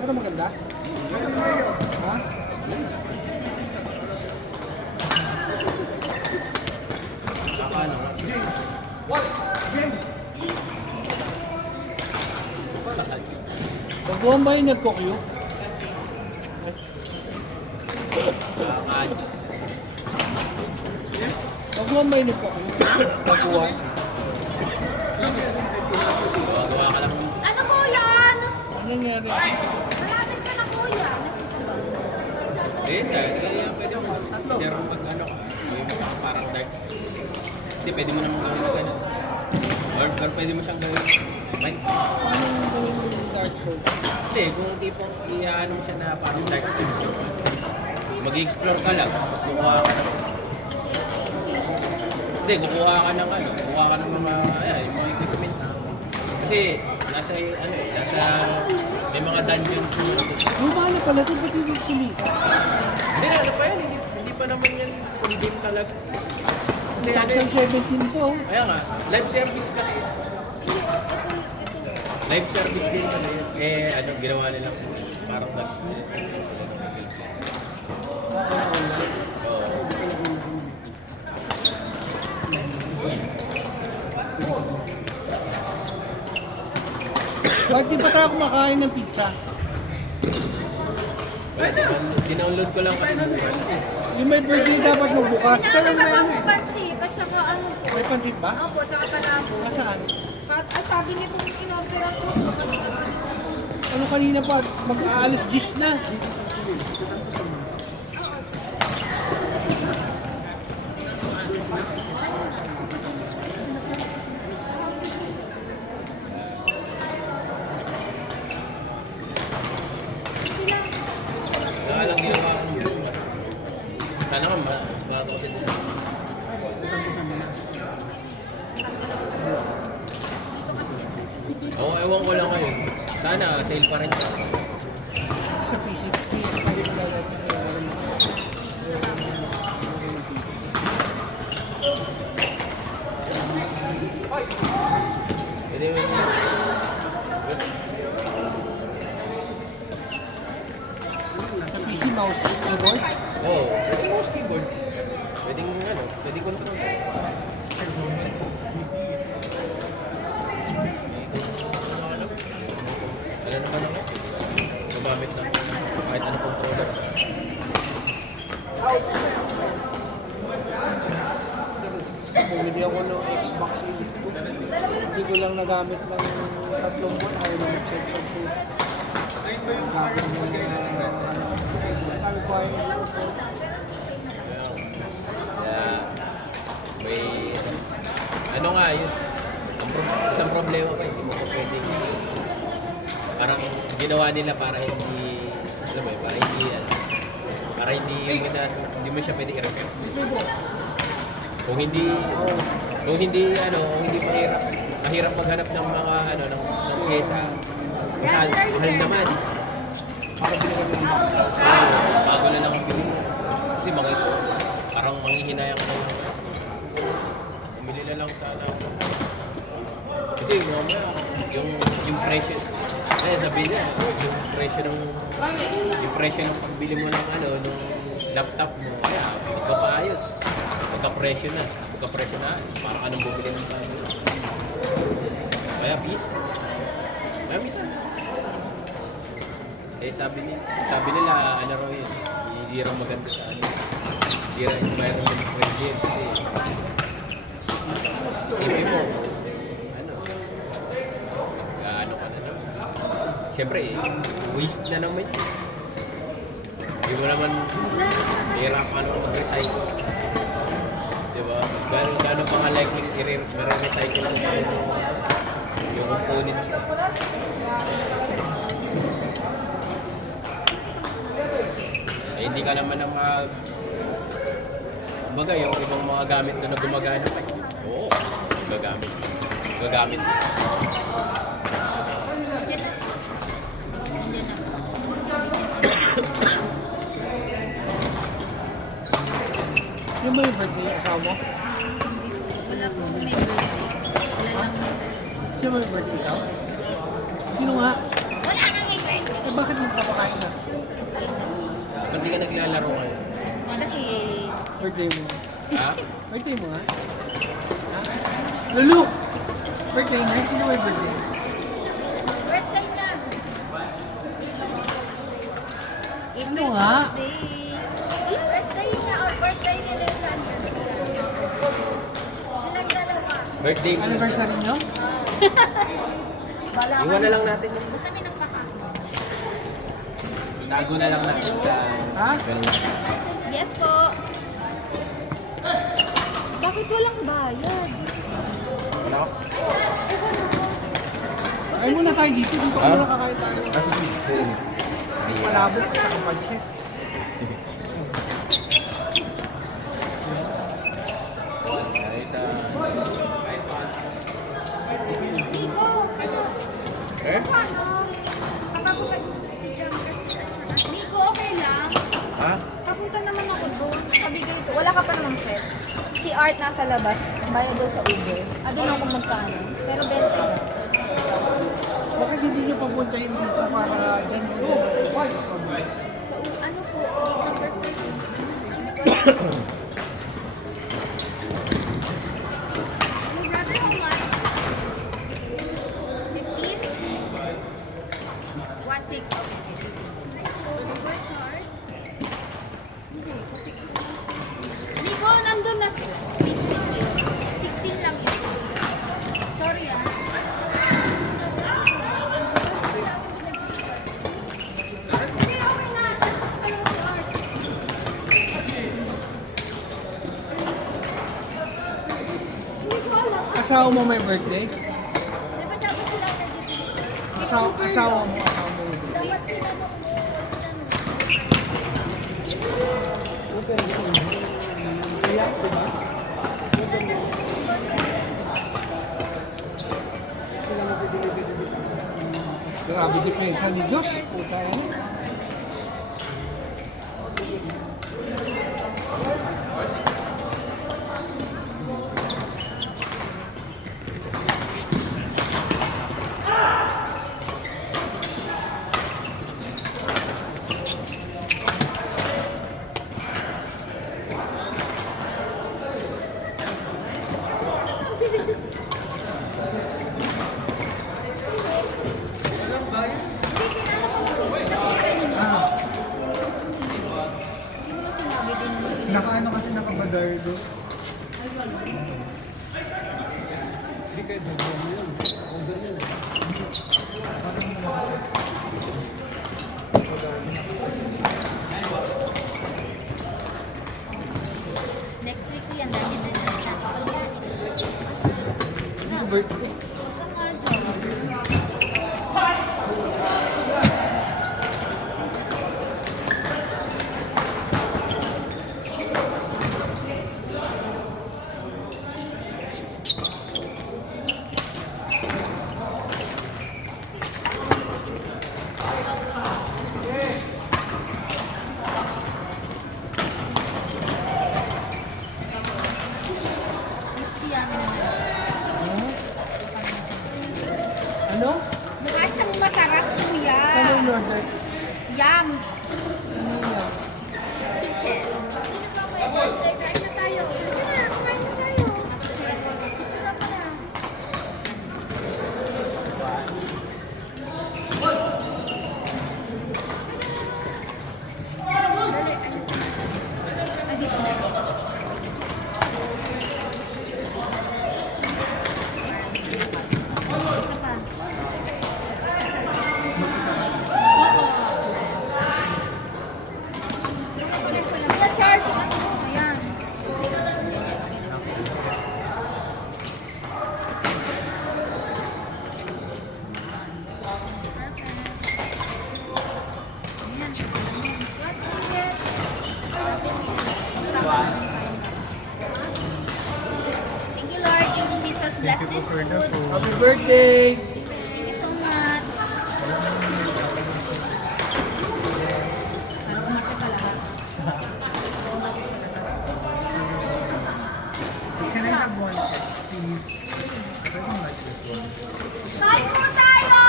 Pero maganda? Ha? Ano? Baguhan ba yung nagkokyo? Baguhan ba yung nagkokyo? Baguhan? Gawa ka lang. Ano po yan? Ano nangyari? Malapit ka na kuya. Pwede mo. Pero pag ano, may parang dark. Kasi pwede mo naman gawin na gano'n. Or pwede mo siyang gawin. Right? Paano yung gawin mo yung dark souls? Hindi, kung tipong i-ano mo siya na parang dark souls. Mag-explore ka lang, tapos kukuha ka ng... Hindi, kukuha ka ng ano, kukuha ka ng mga, ayan, yung mga equipment. Kasi, nasa, ano eh, nasa, may mga dungeons mo. Yung mahal pala ito, ba't yung sumika? Hindi, ano pa yan, hindi pa naman yan full game talaga. Kasi ano eh, 2017 po. kaya nga, live service kasi. Live service din pala yun. Eh, ano, ginawa nila kasi parang nag-sila sa game. Oo. Bakit di pa tayo kumakain ng pizza? Dinownload ko lang kasi bukas. Yung may birthday dapat magbukas. Pero Kailangan may na ano ba eh. pansit at saka ano po? May pansit ba? Opo, tsaka talabo. Nasaan? Sabi niyo kung in-orderan po. Ano kanina pa? Mag-aalis 10 na. Kaya lang ginawa ko. Sana nga, mas bago din. Oo, ewan ko lang ngayon. Sana, sale pa rin siya. Sa PC. Hindi ko lang Pwede mo Sa PC mouse keyboard. Oo, pwede mo sa keyboard. Pwede ano, pwede control. Wala naman ako. Gumamit ng kahit ano controller. Bumili ako ng Xbox 8. Hindi ko lang nagamit ng 3 buwan. Ayaw na mag-check sa food. Ang gamit mo na ano ba yung Kaya, may, ano nga yun, isang problema pa, hindi mo pa pwedeng, parang ginawa nila para hindi, alam mo para hindi, para hindi mo siya pwede i-repair. Kung hindi, kung hindi mahirap maghanap ng mga, ng pyesa, mahal naman. para binigyan mo Bago na lang ang bilhin. Kasi parang manghihinayang ko na lang. Bumili na lang sana. Kasi yung presyo, sabi niya, yung presyo ng pagbili mo ng ng laptop mo, kaya magpapaayos. Magka-presyo na. Parang anong bumili ng bago. Kaya minsan. Sabi nila, ano raw yun, hindi raw maganda sa hindi raw environment friendly kasi sipin mo, ano ka na naman. Siyempre, waste na naman yun. Hindi mo naman hirap mag-recycle. Diba? Gano'n pa nga likely i-recycle yung component. Hindi ka naman ang kumbaga yung ibang mga gamit na gumagana. Oo, gagamit. Yung ba yung birthday yung asawa mo? Wala po may birthday. Wala lang. Siya ba yung birthday ikaw? Sino nga? Wala nang may birthday. Eh bakit birthday mo? Ha? Birthday mo nga? Lulu! Birthday niya? Sino may birthday? Birthday niya. Ano nga? Birthday niya or birthday ni Leland. Silang dalawa. Birthday mo. Anniversary nyo? Iwan na lang natin yun. Basta may nagpaka. Itago na lang natin sa... Ha? Ganun. Yes po. Bakit walang bayad? Ano? Kain muna tayo dito. Dito Ha? muna kakain tayo. Kasi Palabot at saka pansit. Nico, ano? Eh? Paano? Kapag Nico, okay lang. Ha? Kapunta naman ako doon. Kabigay ko. Wala ka pa namang set. Si Art nasa labas. Bayad daw sa Uber. Doon ako magkano. Pero 20 na. Bakit hindi nyo papuntahin dito para dyan nyo? So, ano po? Gate number 14. Your brother, how much? 15? 1.6. Okay. Overcharge? Hindi. Nico, nandun na. Please, thank you. 16 lang yun. Sorry ah. Hindi, okay na. Ayaw si Art. Hindi ko alam. Asawa mo may birthday? Di ba dapat sila dito? Asawa mo. Dapat sila mo. Relax, diba? Grabe depensa ni Diyos. Puta yan. Hindi, kilala ko kasi. Ah, Hindi mo sinabi din naman. nakaano kasi nakabadardo. Hindi kayo bagay mo yun. Next week ko yan. Dami na dyan. Birthday. Basta nga dyan. Siya naman. Ano? Mukha siyang masarap, kuya. Ano yung order? Yums. Ano yan? Kitchen. Kain na tayo. Kain na tayo. Sarap na. Dali, alis na. Ah, dito na. Isa pa. Oo. Kaya charge, ano mo, yan. Ayan. What's here? Thank you, Lord. Thank you, Jesus. Bless this food. Happy birthday! Thank you so much. Parang umati ka lahat. Can I have one, please? I don't like this one. Kain po tayo!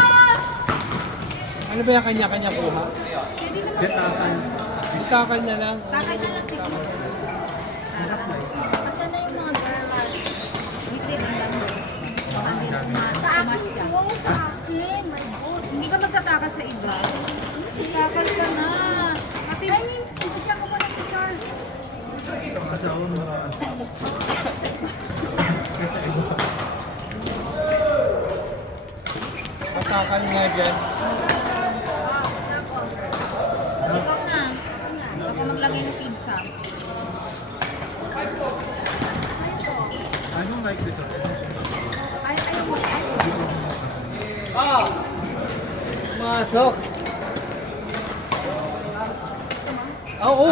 Ano ba yung kanya-kanya kuha? Pwede naman. Detakan. Detakan niya lang. Takay na lang siguro. Asan na yung mga girls? Dito yung gamit. Baka hindi Sa pumasya. akin, wow, sa akin. My God. Hindi ka magtatakas sa iba. Takas ka na. Kasi Ay, bigyan ko muna si Charles. Patakal nga dyan. ikaw na. Ako maglagay ng pizza. I don't like this one. Ay, ayaw mo. Masok! Oo!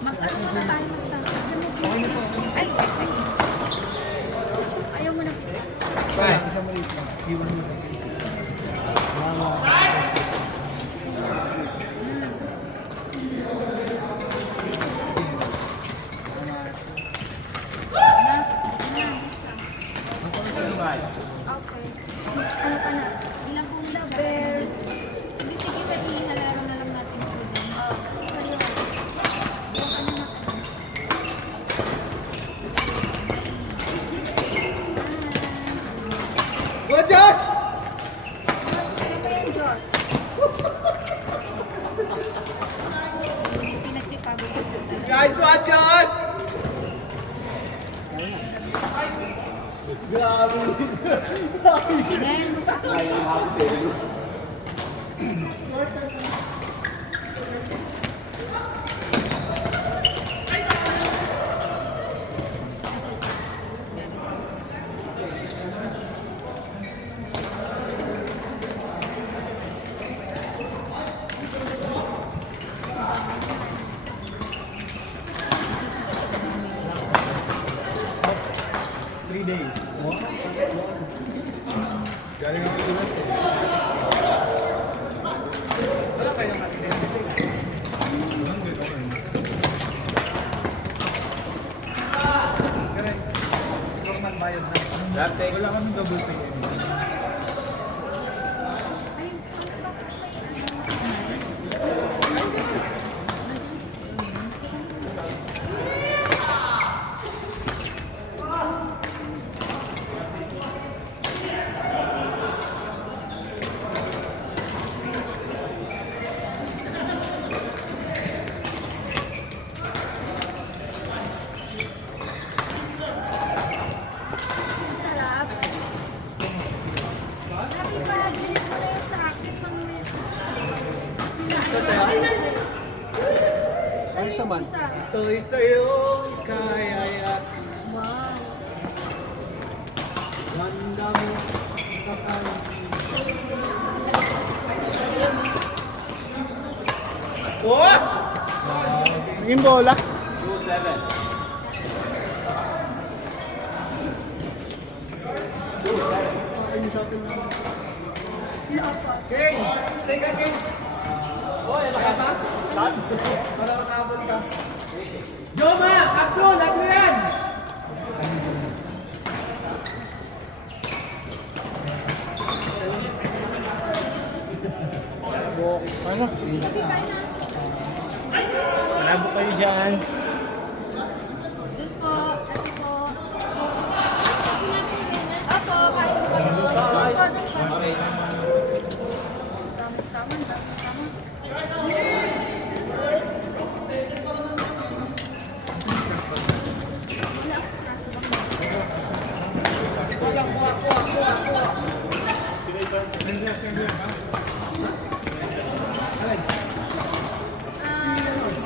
Mag-ano muna tayo magsabi. Ay, Ayaw mo na. Right. Isa mo ito. Iwan mo na. Okay. Ano ka na? ilang pong The pizza? bear. Hindi, sige na ihalaro na lang natin sila. Sa'yo. Yung ano na. Go, Josh! Ano ba yung Diyos? Pinagsipago ko po talaga. Guys, what, Josh? Then, Three days. Galing ako Pinas eh. Wala kayong identity. Correct. Normal bayad na. Wala kaming double pay. Sarap. Happy birthday mo na yun sa akin. Pang Ayos naman. Isa. Ito'y sa'yo, kaya Wow. ganda mo sa kanila. Oh! Naging bola? 2-7. King! Stay ka, King! Hoy, lakas ha? Saan? Para makabot ka. Joma! Abdul! Ako yan! Ano? Malabo kayo dyan. dun po. Ito po. Opo, kain po kayo. Dun po, dun po. Damot-damon, damot-damon.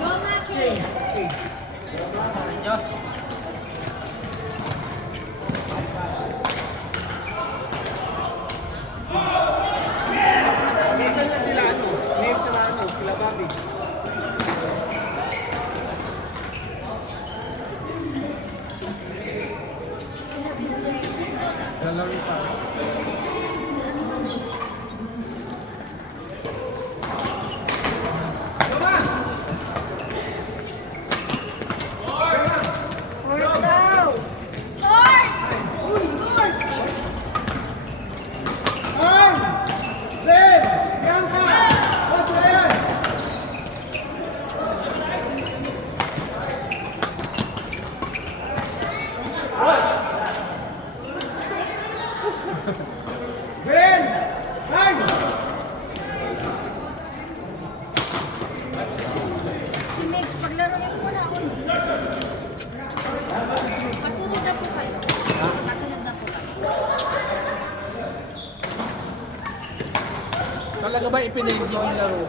Goma cake. Minsan lang nila ano, name sa ano, kila Bobby. Lalawin pa. Talaga ba ipinending yung laro ko?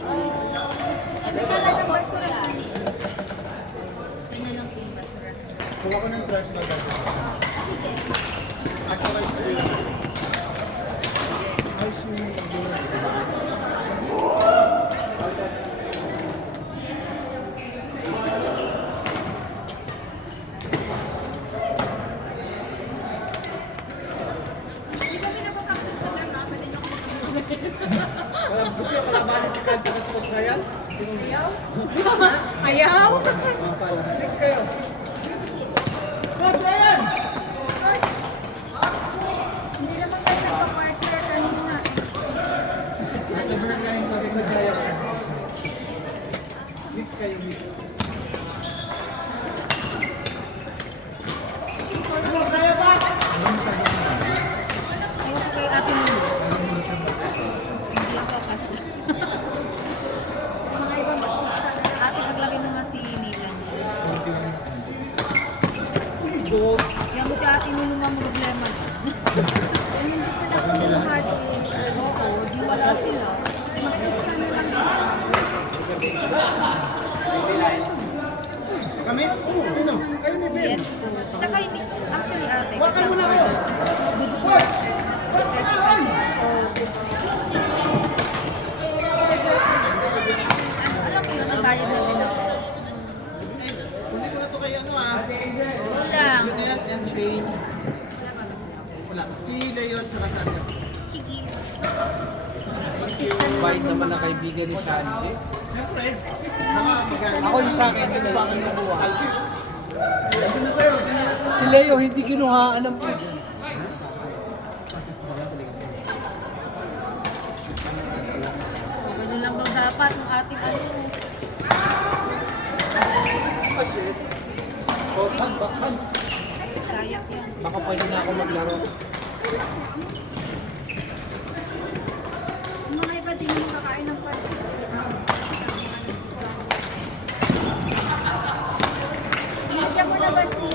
Ano na lang ang basura? Yan na lang po yung basura. Kuha ko ng trash na gagawin. Sige. Ayos yung Gusto yung kalabanin si Kant sa Coach Ryan? Ayaw? Next kayo. Coach Ryan! Hindi naman kayo nagpa-partner kanina. Nag-burn na yung Coach Ryan. Next kayo. Ayoko kay Ate Lulu. Hindi ako kasi. Mga ibang Ate, paglagay mo nga si Nathan. Yan mo si Ate Lulu nga mo problema. Ayun kasi nakapulungan Oo, di wala sila. Mag-pizza na lang sila. Kami? Sino? Kayo ni Ben. Yes po. Tsaka hindi, actually ate. Wakan mo na ako. Good for. Pwede ka no? Ano, alam mo yun, nagbayad na din ako. Kunin ko na to kay ano ah. Kulang. Junel and Shane. Wala ba kasi ako? Wala. Si Leon tsaka Sandra. Sige. bait naman na kaibigan ni Sandy. Siyempre. Mga magaling. Ako yung sa akin, hindi pa ako nakuha. Saldi. Sabi na sa'yo. Si Leo hindi kinuhaan ng food. So, ganun lang daw dapat ng ating ano. Bakhan. Kayak yan. Baka pwede na ako maglaro. Yung mga iba din yung kakain ng pansit. Siya mo na ba si...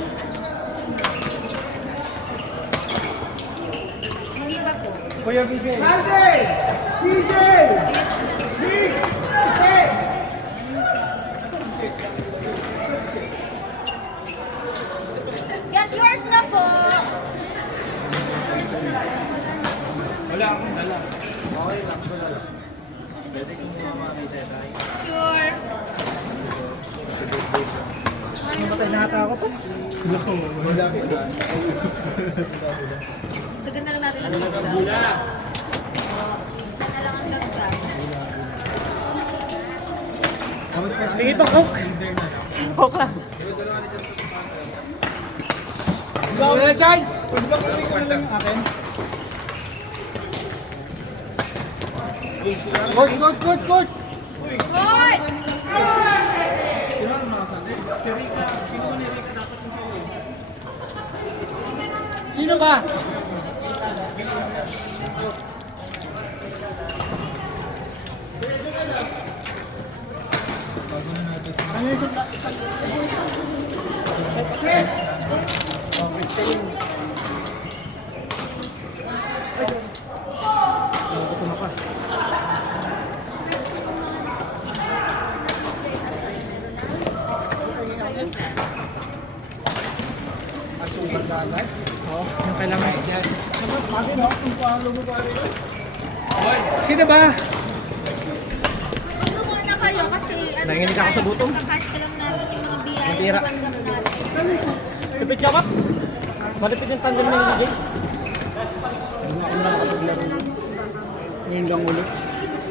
Hindi ba po? Kuya Miguel. Saldi! CJ! Nick! Hey! Get yours na po! Wala akong dala. Sure. Namatay na ata ako, Sox. Wala kita. Dagan na lang natin ang dagdag. Isa na lang ang dagdag. Tingin pa, Coke. Coke lang. Wala, Charles. Pwede ba kunin ko na lang yung akin? Coach, coach, coach, coach. Good! Sino ang mga Saldi? Si Rika. Sino ni Rika dapat yung sa'yo? Sino ba? Ano yung isang Asukal dagat. Oo, yung kailangan. Yan. Pati no? Kung paano mo pare yun? Sino ba? Huwag muna kayo kasi ano Nanginginig ako sa butong. Nagkakash ka lang natin yung mga BI Matira. na banggap natin. Tipid ka, Max? Malipid yung tandem ng DJ. Hindi na ako na makapaglaro. Ngayon lang ulit.